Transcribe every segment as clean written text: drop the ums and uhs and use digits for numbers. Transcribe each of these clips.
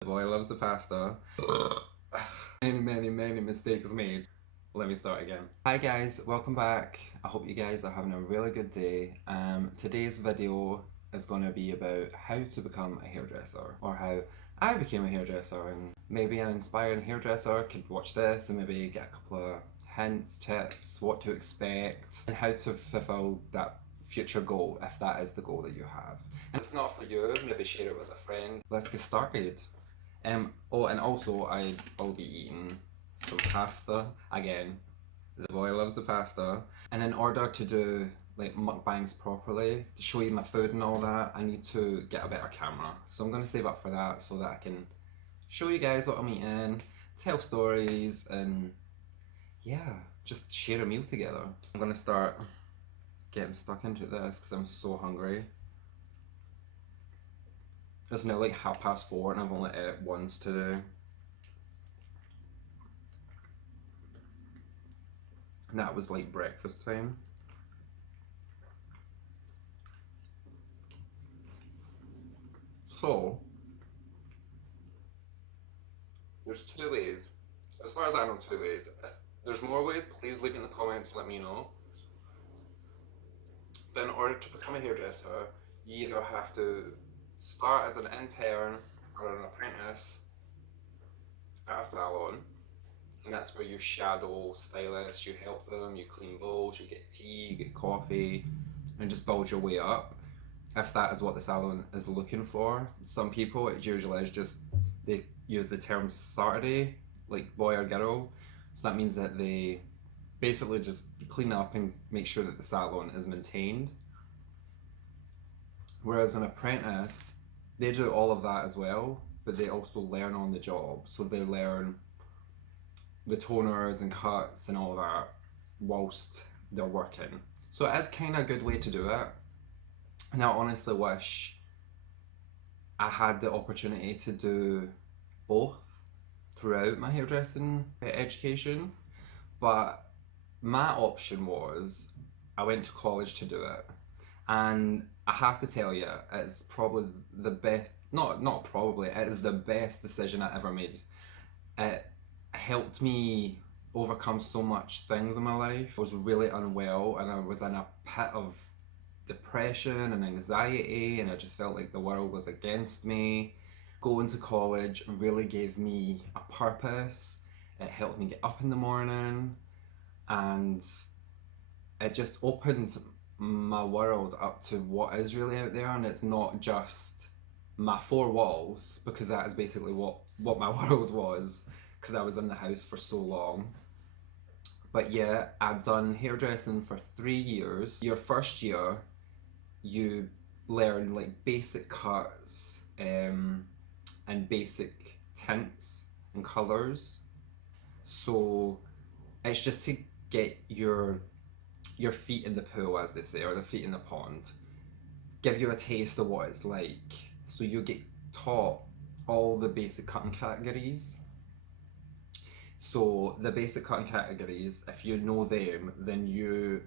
The boy loves the pasta. Many mistakes made. Let me start again. Hi guys, welcome back. I hope you guys are having a really good day. Today's video is going to be about how to become a hairdresser, or how I became a hairdresser, and maybe an inspiring hairdresser could watch this and maybe get a couple of hints, tips, what to expect, and how to fulfill that future goal if that is the goal that you have. And it's not for you, maybe share it with a friend. Let's get started. Oh, and also I will be eating some pasta again. The boy loves the pasta. And in order to do like mukbangs properly, to show you my food and all that, I need to get a better camera. So I'm gonna save up for that so that I can show you guys what I'm eating, tell stories, and yeah, just share a meal together. I'm gonna start getting stuck into this because I'm so hungry. It's now like 4:30 and I've only ate once today. And that was like breakfast time. So, there's two ways. As far as I know, two ways. If there's more ways, please leave it in the comments, let me know. But in order to become a hairdresser, you either have to start as an intern or an apprentice at a salon, and that's where you shadow stylists, you help them, you clean bowls, you get tea, you get coffee, and just build your way up. If that is what the salon is looking for. Some people, it usually is just, they use the term Saturday, like boy or girl. So that means that they basically just clean up and make sure that the salon is maintained. Whereas an apprentice, they do all of that as well, but they also learn on the job. So they learn the toners and cuts and all that whilst they're working. So it is kind of a good way to do it. And I honestly wish I had the opportunity to do both throughout my hairdressing education, but my option was I went to college to do it, and I have to tell you, it's probably the best. Not probably. It is the best decision I ever made. It helped me overcome so much things in my life. I was really unwell, and I was in a pit of depression and anxiety, and I just felt like the world was against me. Going to college really gave me a purpose. It helped me get up in the morning, and it just opened my world up to what is really out there, and it's not just my four walls, because that is basically what my world was, because I was in the house for so long. But yeah, I've done hairdressing for 3 years. Your first year, you learn like basic cuts and basic tints and colours. So it's just to get your feet in the pool, as they say, or the feet in the pond. Give you a taste of what it's like. So you get taught all the basic cutting categories. So the basic cutting categories, if you know them, then you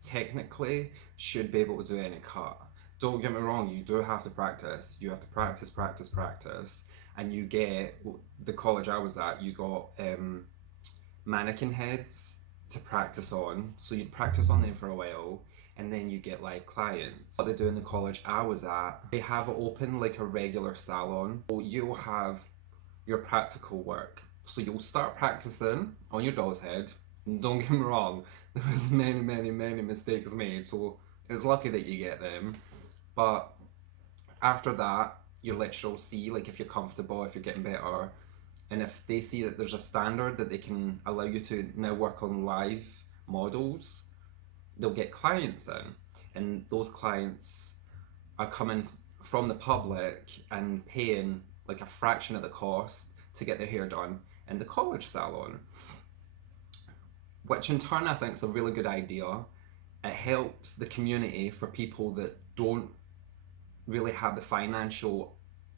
technically should be able to do any cut. Don't get me wrong, you do have to practice. You have to practice. And you get, the college I was at, you got mannequin heads to practice on. So you'd practice on them for a while, and then you get like clients. What they do in the college I was at, they have it open like a regular salon. So you'll have your practical work. So you'll start practicing on your doll's head. And don't get me wrong, there was many mistakes made, so it's lucky that you get them. But after that, your lecturer will see like if you're comfortable, if you're getting better, and if they see that there's a standard that they can allow you to now work on live models, they'll get clients in, and those clients are coming from the public and paying like a fraction of the cost to get their hair done in the college salon, which in turn I think is a really good idea. It helps the community for people that don't really have the financial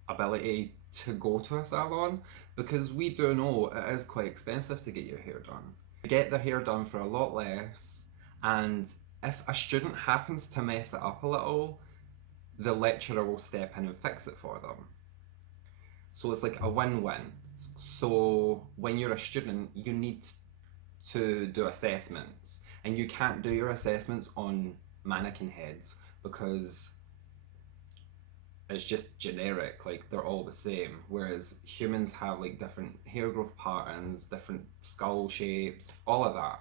ability to go to a salon, because we do know it is quite expensive to get your hair done. You get their hair done for a lot less, and if a student happens to mess it up a little, the lecturer will step in and fix it for them. So it's like a win-win. So when you're a student, you need to do assessments, and you can't do your assessments on mannequin heads because it's just generic, like they're all the same. Whereas humans have like different hair growth patterns, different skull shapes, all of that.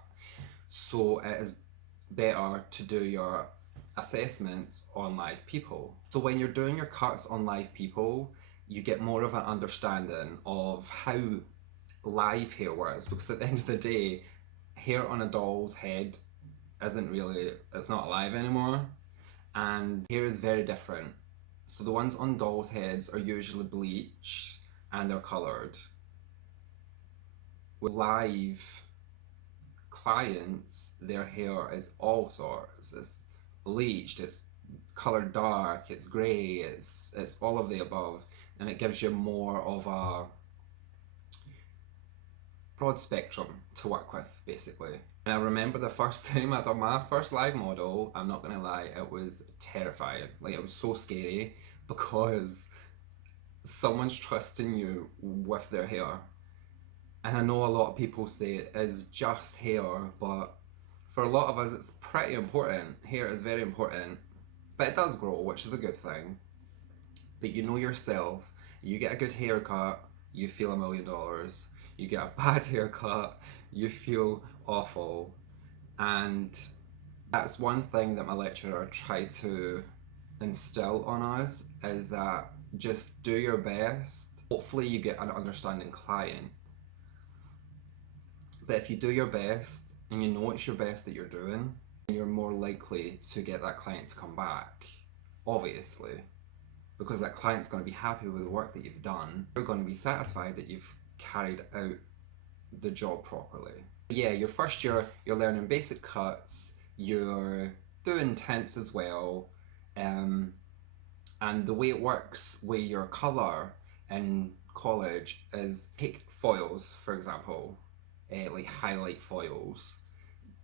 So it is better to do your assessments on live people. So when you're doing your cuts on live people, you get more of an understanding of how live hair works, because at the end of the day, hair on a doll's head isn't really, it's not alive anymore, and hair is very different. So the ones on dolls' heads are usually bleached and they're coloured. With live clients, their hair is all sorts. It's bleached, it's coloured dark, it's grey, it's all of the above, and it gives you more of a broad spectrum to work with, basically. And I remember the first time I done my first live model, I'm not gonna lie, it was terrifying. Like, it was so scary because someone's trusting you with their hair. And I know a lot of people say it is just hair, but for a lot of us, it's pretty important. Hair is very important, but it does grow, which is a good thing. But you know yourself, you get a good haircut, you feel $1,000,000. You get a bad haircut, you feel awful. And that's one thing that my lecturer tried to instill on us, is that just do your best. Hopefully you get an understanding client. But if you do your best and you know it's your best that you're doing, you're more likely to get that client to come back, obviously, because that client's going to be happy with the work that you've done. You're going to be satisfied that you've carried out the job properly. Yeah, your first year, you're learning basic cuts, you're doing tints as well, and the way it works with your colour in college is take foils, for example, like highlight foils.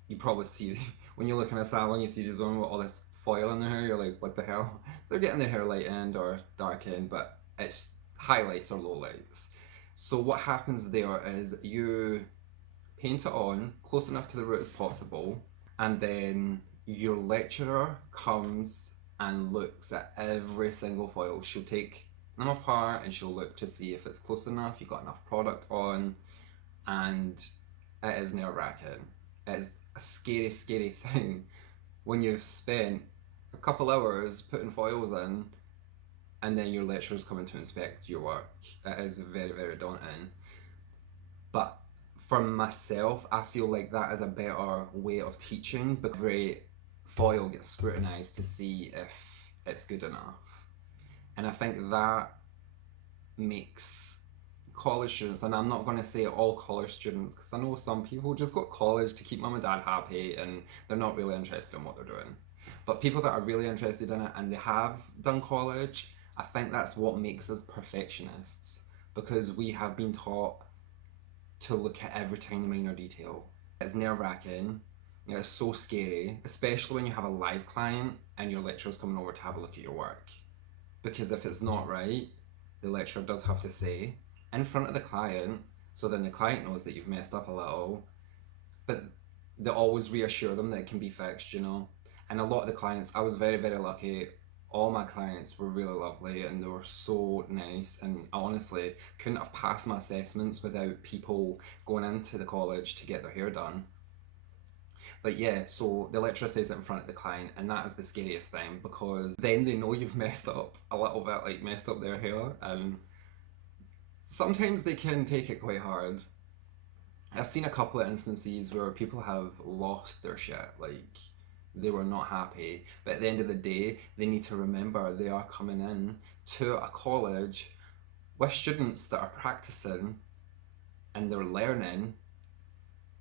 You probably see, when you look in a salon, you see this one with all this foil in their hair, you're like, what the hell? They're getting their hair lightened or darkened, but it's highlights or lowlights. So what happens there is you paint it on close enough to the root as possible, and then your lecturer comes and looks at every single foil. She'll take them apart and she'll look to see if it's close enough, you've got enough product on, and it is nerve-wracking. It's a scary, scary thing when you've spent a couple hours putting foils in and then your lecturer's coming to inspect your work. It is very, very daunting. But for myself, I feel like that is a better way of teaching, because every foil gets scrutinised to see if it's good enough. And I think that makes college students, and I'm not going to say all college students, because I know some people just got college to keep mum and dad happy and they're not really interested in what they're doing. But people that are really interested in it and they have done college, I think that's what makes us perfectionists, because we have been taught to look at every tiny minor detail. It's nerve-wracking, it's so scary, especially when you have a live client and your lecturer's coming over to have a look at your work. Because if it's not right, the lecturer does have to say in front of the client, so then the client knows that you've messed up a little, but they always reassure them that it can be fixed, you know. And a lot of the clients, I was very, very lucky. All my clients were really lovely and they were so nice, and I honestly couldn't have passed my assessments without people going into the college to get their hair done. But yeah, so the lecturer says it in front of the client, and that is the scariest thing, because then they know you've messed up a little bit, like messed up their hair, and sometimes they can take it quite hard. I've seen a couple of instances where people have lost their shit, like they were not happy, but at the end of the day, they need to remember they are coming in to a college with students that are practicing and they're learning,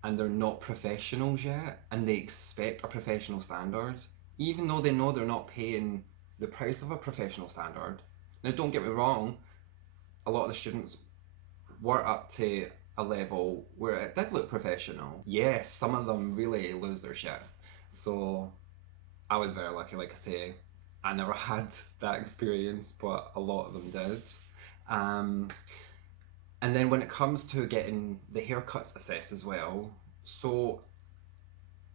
and they're not professionals yet, and they expect a professional standard, even though they know they're not paying the price of a professional standard. Now, don't get me wrong, a lot of the students were up to a level where it did look professional. Yes, some of them really lose their shit. So I was very lucky, like I say. I never had that experience, but a lot of them did. Um, and then when it comes to getting the haircuts assessed as well, so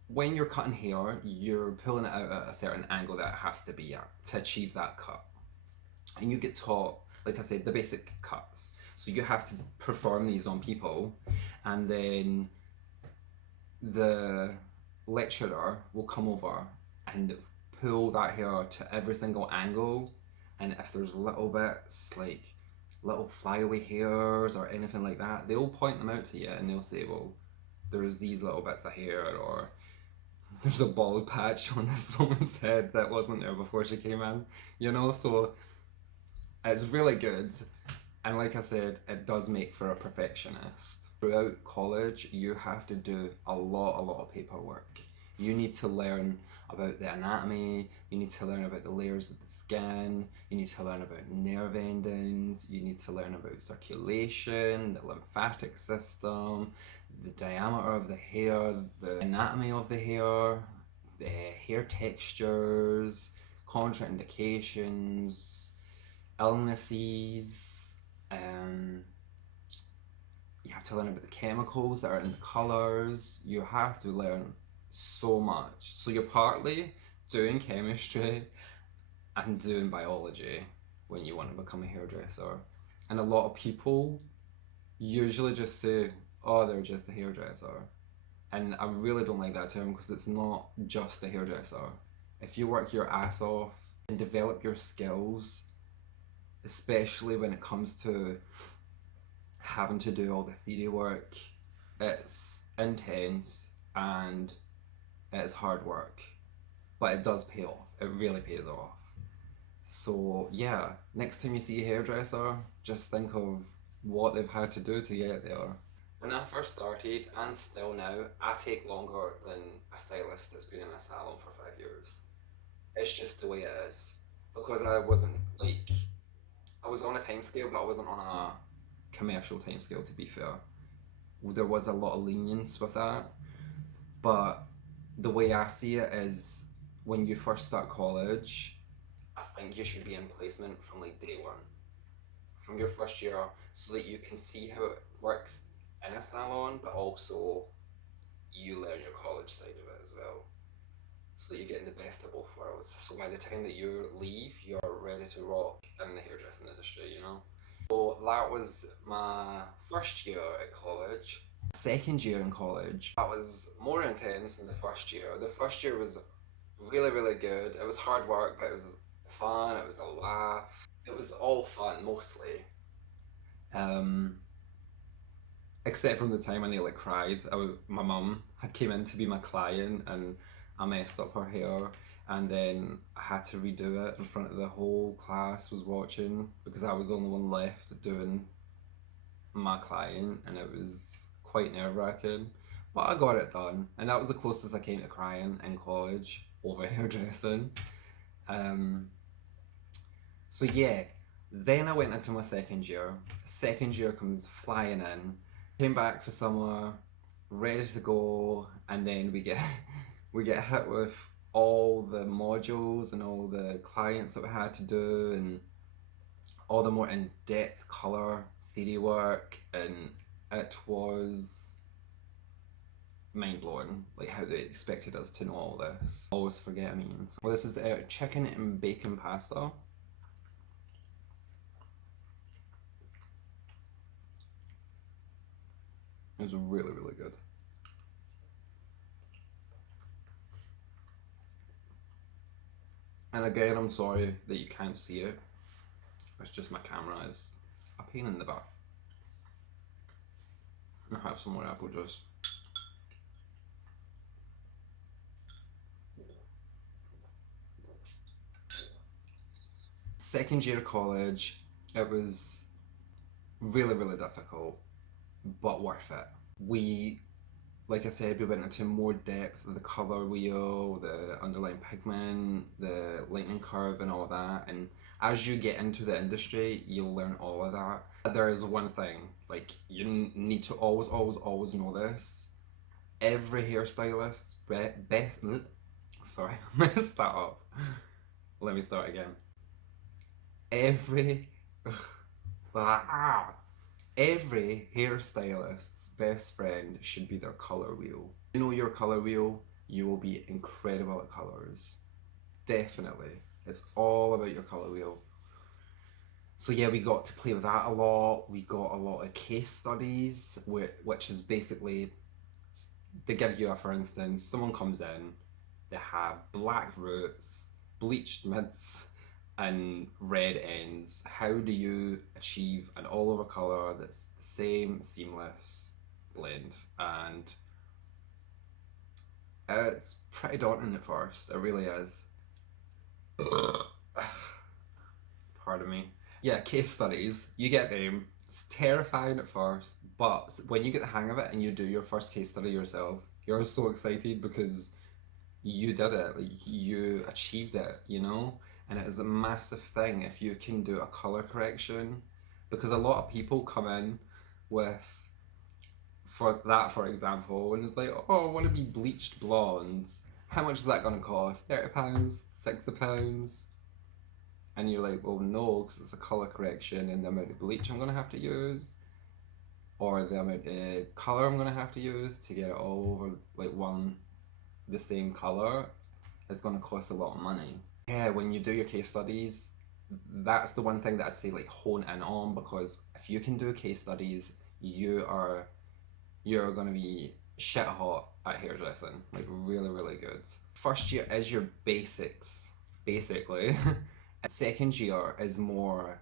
when you're cutting hair, you're pulling it out at a certain angle that it has to be at to achieve that cut. And you get taught, like I said, the basic cuts. So you have to perform these on people, and then the lecturer will come over and pull that hair to every single angle. And if there's little bits like little flyaway hairs or anything like that, they'll point them out to you and they'll say, well, there's these little bits of hair, or there's a bald patch on this woman's head that wasn't there before she came in, you know? So it's really good. And like I said, it does make for a perfectionist. Throughout college, you have to do a lot of paperwork. You need to learn about the anatomy, you need to learn about the layers of the skin, you need to learn about nerve endings, you need to learn about circulation, the lymphatic system, the diameter of the hair, the anatomy of the hair textures, contraindications, illnesses. You have to learn about the chemicals that are in the colours. You have to learn so much. So you're partly doing chemistry and doing biology when you want to become a hairdresser. And a lot of people usually just say, oh, they're just a hairdresser. And I really don't like that term because it's not just a hairdresser. If you work your ass off and develop your skills, especially when it comes to having to do all the theory work, it's intense and it's hard work, but it does pay off. It really pays off. So yeah, next time you see a hairdresser, just think of what they've had to do to get there. When I first started, and still now, I take longer than a stylist that's been in a salon for 5 years. It's just the way it is. Because I wasn't like, I was on a time scale, but I wasn't on a commercial time scale, to be fair. There was a lot of lenience with that. But the way I see it is when you first start college, I think you should be in placement from like day one, from your first year, so that you can see how it works in a salon, but also you learn your college side of it as well, so that you're getting the best of both worlds. So by the time that you leave, you're ready to rock in the hairdressing industry, you know? So that was my first year at college. Second year in college, that was more intense than the first year. The first year was really good. It was hard work, but it was fun, it was a laugh. It was all fun, mostly. Um, except from the time I nearly cried. My mum had came in to be my client and I messed up her hair, and then I had to redo it in front of the whole class was watching because I was the only one left doing my client, and it was quite nerve-wracking. But I got it done, and that was the closest I came to crying in college over hairdressing. Um, so yeah, then I went into my second year. Second year comes flying in. Came back for summer, ready to go, and then we get we get hit with all the modules and all the clients that we had to do, and all the more in-depth colour theory work, and it was mind-blowing, like how they expected us to know all this. Always forget I mean. Well, this is chicken and bacon pasta. It was really good. And again, I'm sorry that you can't see it. It's just my camera is a pain in the butt. I have some more apple juice. Second year of college, it was really difficult, but worth it. We, like I said, we went into more depth of the colour wheel, the underlying pigment, the lightning curve and all that, and as you get into the industry, you'll learn all of that. There is one thing, like you need to always know this. Every hairstylist's best, sorry, I messed that up. Let me start again. Every, Every hairstylist's best friend should be their color wheel. You know your color wheel, you will be incredible at colors. Definitely. It's all about your color wheel. So yeah, we got to play with that a lot. We got a lot of case studies, which is basically, they give you a, for instance, someone comes in, they have black roots, bleached mids, and red ends. How do you achieve an all over colour that's the same, seamless blend? And it's pretty daunting at first, it really is. Pardon me. Yeah, case studies, you get them. It's terrifying at first, but when you get the hang of it and you do your first case study yourself, you're so excited because you did it, like you achieved it, you know? And it is a massive thing if you can do a color correction, because a lot of people come in with, for that for example, and it's like, oh, I want to be bleached blonde. How much is that going to cost? £30, £60? And you're like, well, no, because it's a color correction, and the amount of bleach I'm going to have to use, or the amount of color I'm going to have to use to get it all over like the same color, is going to cost a lot of money. Yeah, when you do your case studies, that's the one thing that I'd say like hone in on, because if you can do case studies, you're going to be shit hot at hairdressing, like really, really good. First year is your basics, basically. Second year is more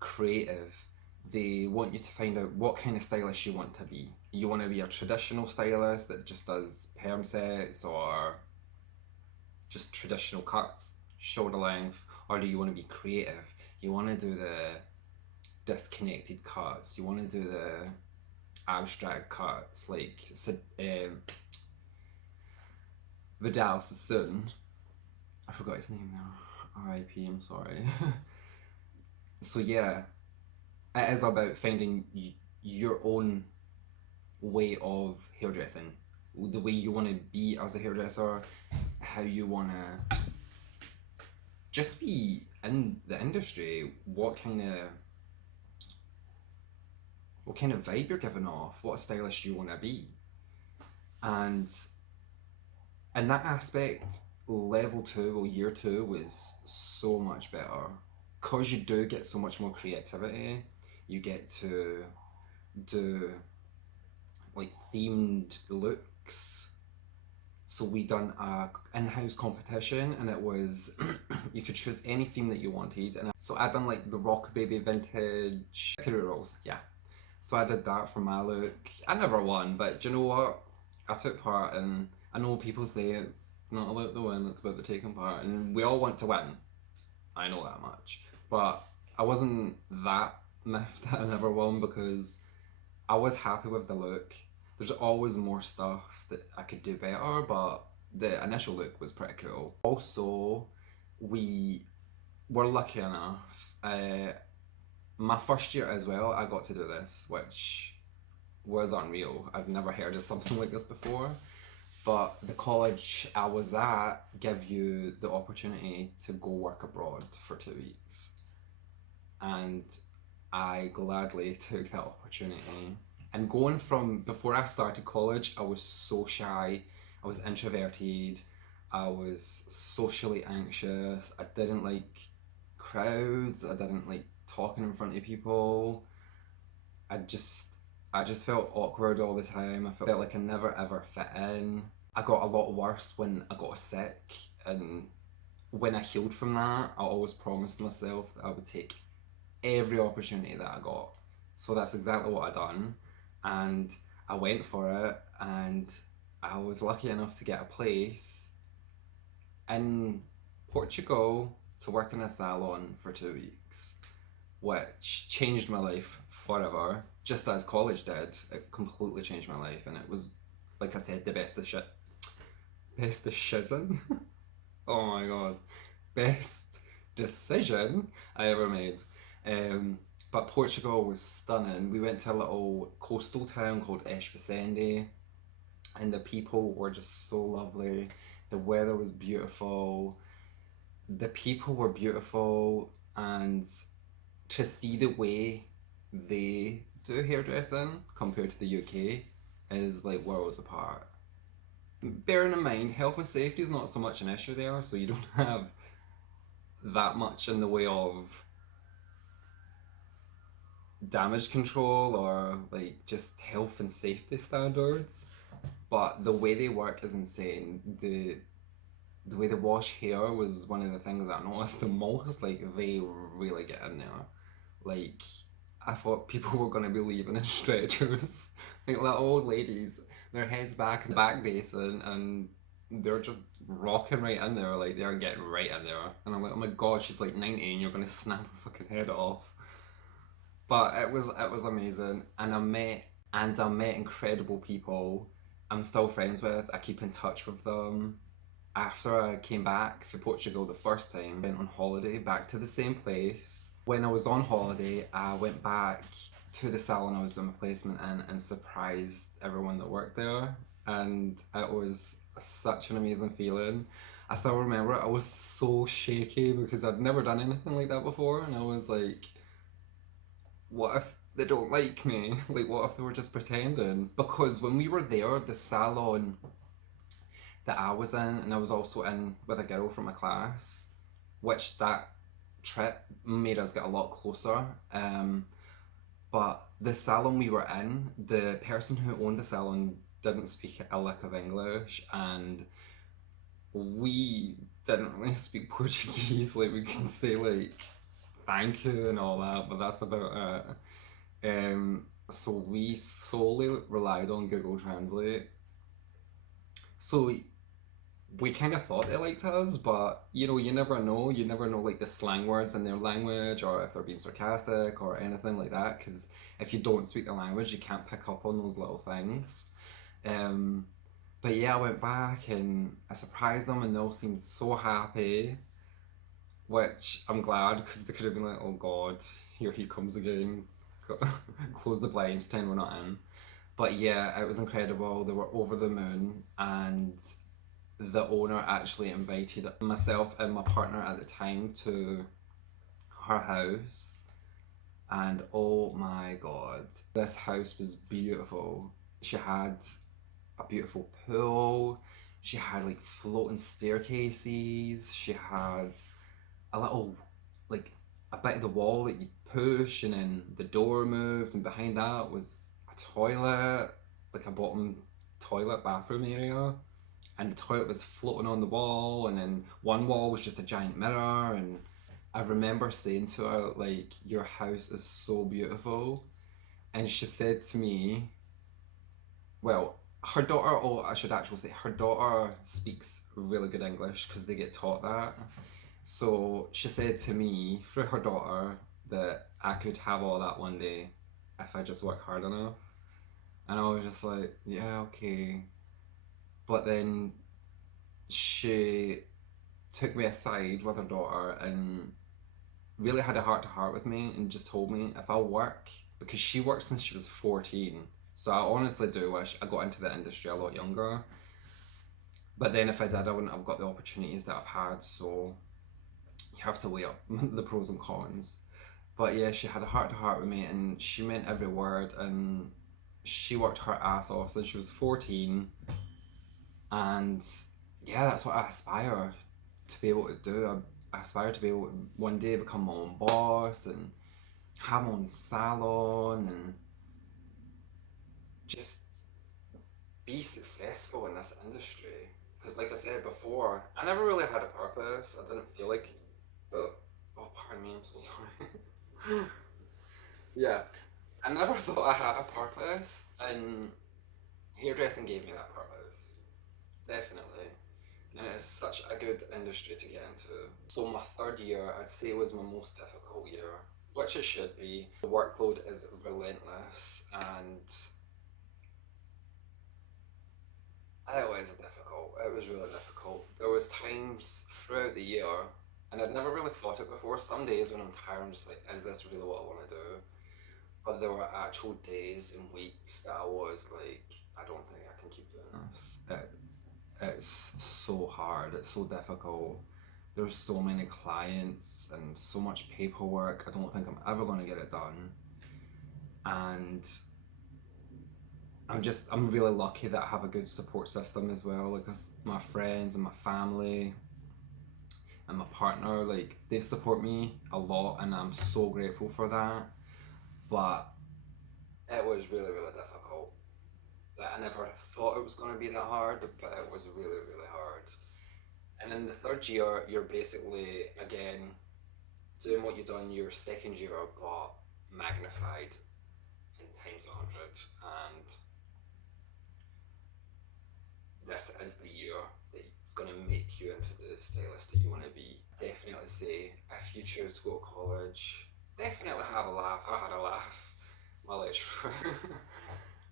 creative. They want you to find out what kind of stylist you want to be. You want to be a traditional stylist that just does perm sets or just traditional cuts, shoulder length, or do you want to be creative? You want to do the disconnected cuts, you want to do the abstract cuts like Vidal Sassoon. I forgot his name now. R.I.P. I'm sorry. So yeah, it is about finding your own way of hairdressing, the way you want to be as a hairdresser, how you want to just be in the industry, what kind of vibe you're giving off, what stylist you want to be. And in that aspect, level 2 or year 2 was so much better, because you do get so much more creativity. You get to do like themed looks. So we done a in-house competition, and it was you could choose any theme that you wanted, and so I done like the Rock Baby vintage material rolls, yeah. So I did that for my look. I never won, but do you know what? I took part, and I know people say it's not about the win, it's about the taking part, and we all want to win. I know that much, but I wasn't that miffed that I never won, because I was happy with the look. There's always more stuff that I could do better, but the initial look was pretty cool. Also, we were lucky enough, my first year as well, I got to do this, which was unreal. I've never heard of something like this before. But the college I was at give you the opportunity to go work abroad for 2 weeks. And I gladly took that opportunity. And going from, before I started college, I was so shy, I was introverted, I was socially anxious, I didn't like crowds, I didn't like talking in front of people. I just felt awkward all the time. I felt like I never ever fit in. I got a lot worse when I got sick, and when I healed from that, I always promised myself that I would take every opportunity that I got. So that's exactly what I done, and I went for it, and I was lucky enough to get a place in Portugal to work in a salon for 2 weeks, which changed my life forever, just as college did. It completely changed my life, and it was, like I said, the best decision. Oh my god, best decision I ever made. But Portugal was stunning. We went to a little coastal town called Espacende, and the people were just so lovely. The weather was beautiful. The people were beautiful, and to see the way they do hairdressing compared to the UK is like worlds apart. Bearing in mind, health and safety is not so much an issue there, so you don't have that much in the way of damage control or like just health and safety standards. But the way they work is insane. The way they wash hair was one of the things that I noticed the most. Like they really get in there. Like I thought people were gonna be leaving in stretchers. Like little old ladies, their heads back in the back basin and they're just rocking right in there, like they're getting right in there. And I'm like, oh my god, she's like 19, you're gonna snap her fucking head off. But it was amazing. And I met incredible people I'm still friends with. I keep in touch with them. After I came back to Portugal the first time, went on holiday back to the same place. When I was on holiday, I went back to the salon I was doing my placement in and surprised everyone that worked there. And it was such an amazing feeling. I still remember it. I was so shaky because I'd never done anything like that before. And I was like, what if they don't like me? Like, what if they were just pretending? Because when we were there, the salon that I was in, and I was also in with a girl from my class, which that trip made us get a lot closer. But the salon we were in, the person who owned the salon didn't speak a lick of English, and we didn't really speak Portuguese. Like we could say like thank you and all that, but that's about it. So we solely relied on Google Translate. So we kind of thought they liked us, but you know, you never know. You never know like the slang words in their language or if they're being sarcastic or anything like that. Because if you don't speak the language, you can't pick up on those little things. Um, but yeah, I went back and I surprised them, and they all seemed so happy. Which I'm glad because they could have been like, oh god, here he comes again. Close the blinds, pretend we're not in. But yeah, it was incredible. They were over the moon, and the owner actually invited myself and my partner at the time to her house. And oh my god, this house was beautiful. She had a beautiful pool. She had like floating staircases. She had a little like a bit of the wall that you push and then the door moved, and behind that was a toilet, like a bottom toilet bathroom area, and the toilet was floating on the wall, and then one wall was just a giant mirror. And I remember saying to her like, your house is so beautiful. And she said to me, well, her daughter, oh I should actually say her daughter speaks really good English because they get taught that. So she said to me through her daughter that I could have all that one day if I just work hard enough. And I was just like, yeah, okay. But then she took me aside with her daughter and really had a heart to heart with me and just told me if I work, because she worked since she was 14. So I honestly do wish I got into the industry a lot younger. But then if I did, I wouldn't have got the opportunities that I've had. So you have to weigh up the pros and cons. But yeah, she had a heart to heart with me and she meant every word, and she worked her ass off since she was 14. And yeah, that's what I aspire to be able to do. I aspire to be able to one day become my own boss and have my own salon and just be successful in this industry. Because like I said before, I never really had a purpose. I didn't feel like, oh, pardon me, I'm so sorry. Yeah, I never thought I had a purpose, and hairdressing gave me that purpose. Definitely. And it's such a good industry to get into. So my third year, I'd say, was my most difficult year, which it should be. The workload is relentless, and it was difficult. It was really difficult. There was times throughout the year, and I'd never really thought it before. Some days when I'm tired, I'm just like, is this really what I want to do? But there were actual days and weeks that I was like, I don't think I can keep doing this. It's so hard. It's so difficult. there's so many clients and so much paperwork. I don't think I'm ever going to get it done. And I'm really lucky that I have a good support system as well. Like my friends and my family and my partner, like they support me a lot, and I'm so grateful for that. But it was really, really difficult. Like, I never thought it was going to be that hard, but it was really, really hard. And in the third year, you're basically again doing what you've done your second year, but magnified in times 100. And this is the year that it's going to make you into the stylist that you want to be. Definitely say, if you choose to go to college, definitely have a laugh. I had a laugh. My lecturer.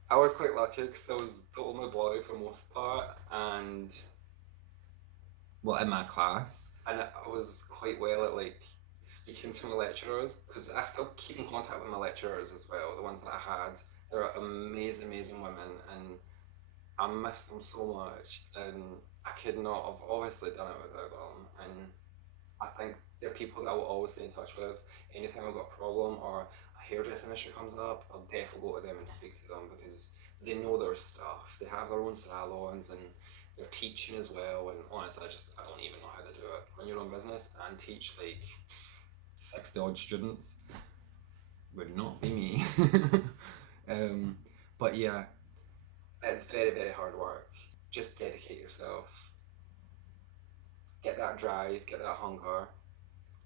I was quite lucky because I was the only boy for most part, and well, in my class, and I was quite well at like speaking to my lecturers because I still keep in contact with my lecturers as well. The ones that I had, they're amazing, amazing women, and I miss them so much, and I could not have obviously done it without them. And I think they're people that I will always stay in touch with. Anytime I've got a problem or a hairdressing issue comes up, I'll definitely go to them and speak to them because they know their stuff. They have their own salons and they're teaching as well. And honestly, I don't even know how to do it. Run your own business and teach like 60 odd students would not be me. But yeah, it's very, very hard work. Just dedicate yourself. Get that drive, get that hunger.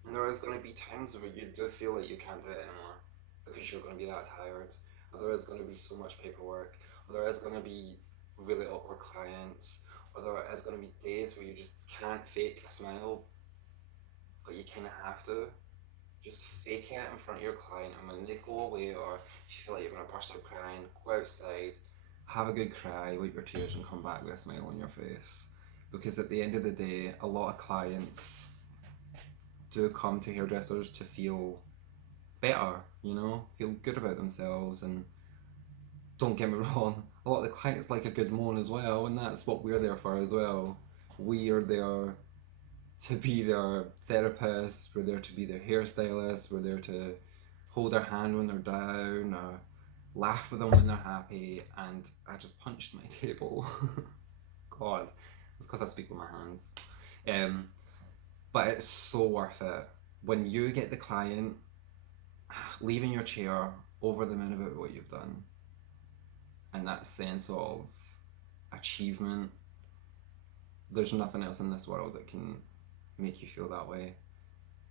And there is going to be times where you do feel like you can't do it anymore because you're going to be that tired. Or there is going to be so much paperwork. Or there is going to be really awkward clients. Or there is going to be days where you just can't fake a smile, but you kind of have to. Just fake it in front of your client, and when they go away, or if you feel like you're going to burst out crying, go outside, have a good cry, wipe your tears, and come back with a smile on your face. Because at the end of the day, a lot of clients do come to hairdressers to feel better, feel good about themselves. And don't get me wrong, a lot of the clients like a good moan as well, and that's what we're there for as well. We are there to be their therapists, we're there to be their hairstylists, we're there to hold their hand when they're down, or laugh with them when they're happy. And I just punched my table. God, it's because I speak with my hands. But it's so worth it. When you get the client leaving your chair over the moon about what you've done, and that sense of achievement, there's nothing else in this world that can make you feel that way.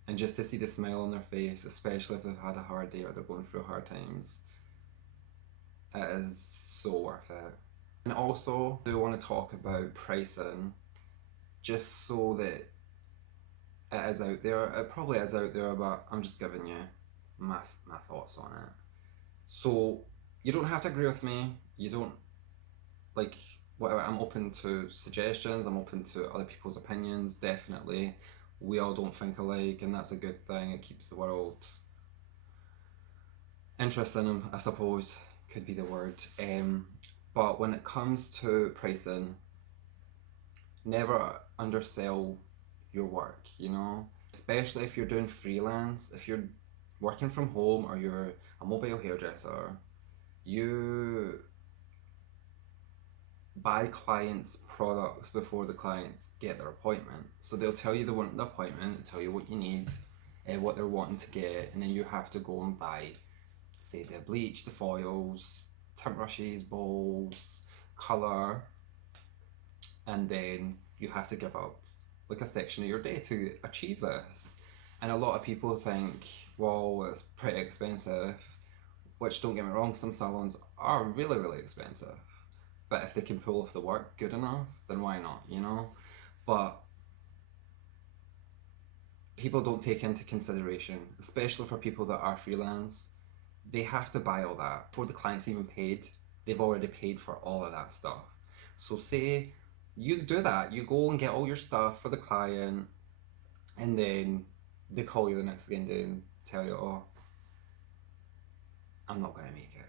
And just to see the smile on their face, especially if they've had a hard day or they're going through hard times, it is so worth it. And also, I do want to talk about pricing, just so that it is out there. It probably is out there, but I'm just giving you my thoughts on it. So you don't have to agree with me. You don't, like, whatever. I'm open to suggestions. I'm open to other people's opinions. Definitely, we all don't think alike, and that's a good thing. It keeps the world interesting, I suppose, could be the word. But when it comes to pricing, never undersell your work, especially if you're doing freelance. If you're working from home or you're a mobile hairdresser, you buy clients products before the clients get their appointment. So they'll tell you they want the appointment, they'll tell you what you need, what they're wanting to get, and then you have to go and buy, say, the bleach, the foils, tint brushes, bowls, colour, and then you have to give up like a section of your day to achieve this. And a lot of people think, well, it's pretty expensive, which, don't get me wrong, some salons are really, really expensive. But if they can pull off the work good enough, then why not, But people don't take into consideration, especially for people that are freelance, they have to buy all that. Before the client's even paid, they've already paid for all of that stuff. So say you do that, you go and get all your stuff for the client, and then they call you the next day and tell you, oh, I'm not going to make it.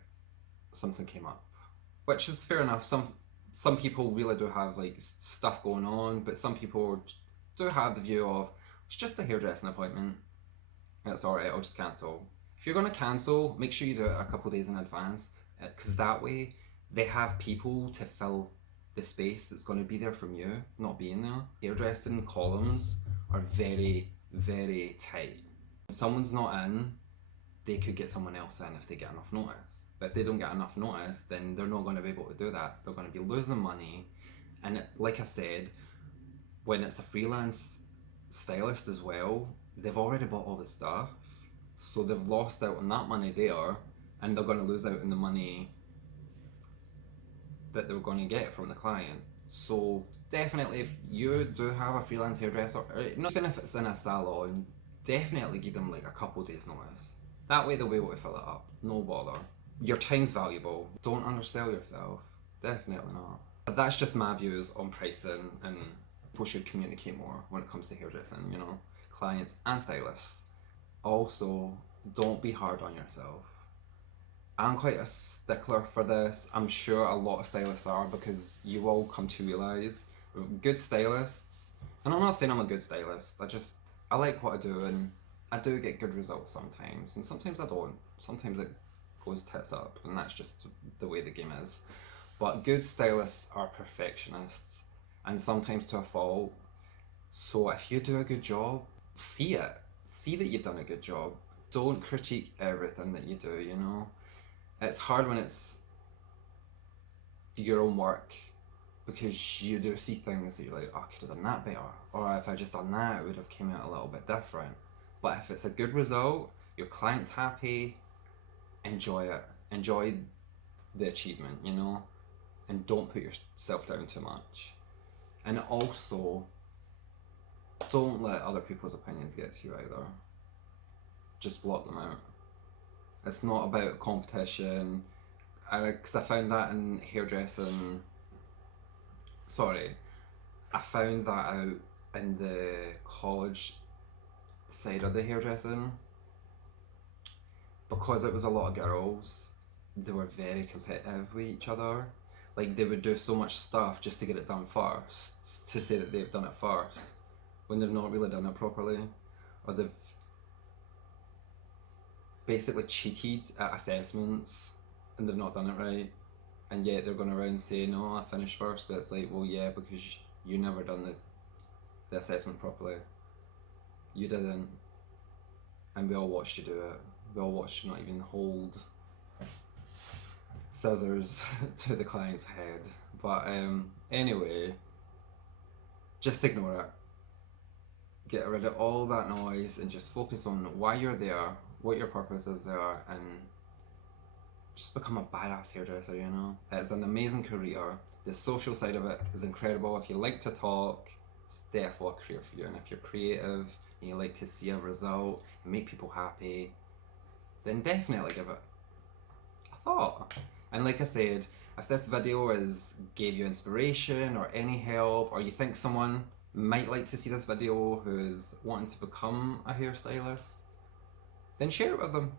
Something came up. Which is fair enough. Some people really do have like stuff going on, but some people do have the view of, It's just a hairdressing appointment. It's alright, I'll just cancel. If you're going to cancel, make sure you do it a couple days in advance, because that way they have people to fill the space that's going to be there from you not being there. Hairdressing columns are very, very tight. When someone's not in, they could get someone else in if they get enough notice. But if they don't get enough notice, then they're not going to be able to do that. They're going to be losing money. And like I said, when it's a freelance stylist as well, they've already bought all the stuff. So they've lost out on that money there, and they're going to lose out on the money that they're going to get from the client. So definitely, if you do have a freelance hairdresser, not even if it's in a salon, definitely give them like a couple days notice. That way they'll be able to fill it up, no bother. Your time's valuable, don't undersell yourself, definitely not. But that's just my views on pricing, and people should communicate more when it comes to hairdressing, you know, clients and stylists. Also, don't be hard on yourself. I'm quite a stickler for this. I'm sure a lot of stylists are, because you will come to realise good stylists, and I'm not saying I'm a good stylist, I like what I do, and I do get good results sometimes, and sometimes I don't. Sometimes it goes tits up, and that's just the way the game is. But good stylists are perfectionists, and sometimes to a fault. So if you do a good job, see it. See that you've done a good job. Don't critique everything that you do, you know? It's hard when it's your own work, because you do see things that you're like, oh, I could have done that better. Or if I just done that, it would have came out a little bit different. But if it's a good result, your client's happy, enjoy it. Enjoy the achievement, you know? And don't put yourself down too much. And also, don't let other people's opinions get to you either. Just block them out. It's not about competition. Because I found that in hairdressing. I found that out in the college side of the hairdressing. Because it was a lot of girls, they were very competitive with each other. Like, they would do so much stuff just to get it done first, to say that they've done it first, when they've not really done it properly. Or they've basically cheated at assessments, and they've not done it right. And yet they're going around saying, no, I finished first. But it's like, well, yeah, because you never done the assessment properly. You didn't. And we all watched you do it. We all watched you not even hold scissors to the client's head. But anyway, just ignore it. Get rid of all that noise and just focus on why you're there, what your purpose is there, and just become a badass hairdresser, you know? It's an amazing career. The social side of it is incredible. If you like to talk, it's definitely a career for you. And if you're creative and you like to see a result and make people happy, then definitely give it a thought. And like I said, if this video gave you inspiration or any help, or you think someone might like to see this video who's wanting to become a hairstylist, then share it with them.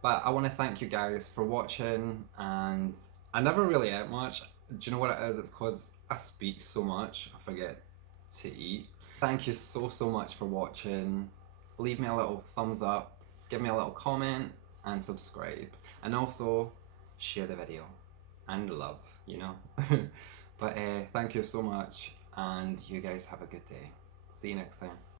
But I want to thank you guys for watching, and I never really ate much. Do you know what it is? It's because I speak so much, I forget to eat. Thank you so much for watching. Leave me a little thumbs up, give me a little comment, and subscribe. And also, share the video. And love, you know? But thank you so much, and you guys have a good day. See you next time.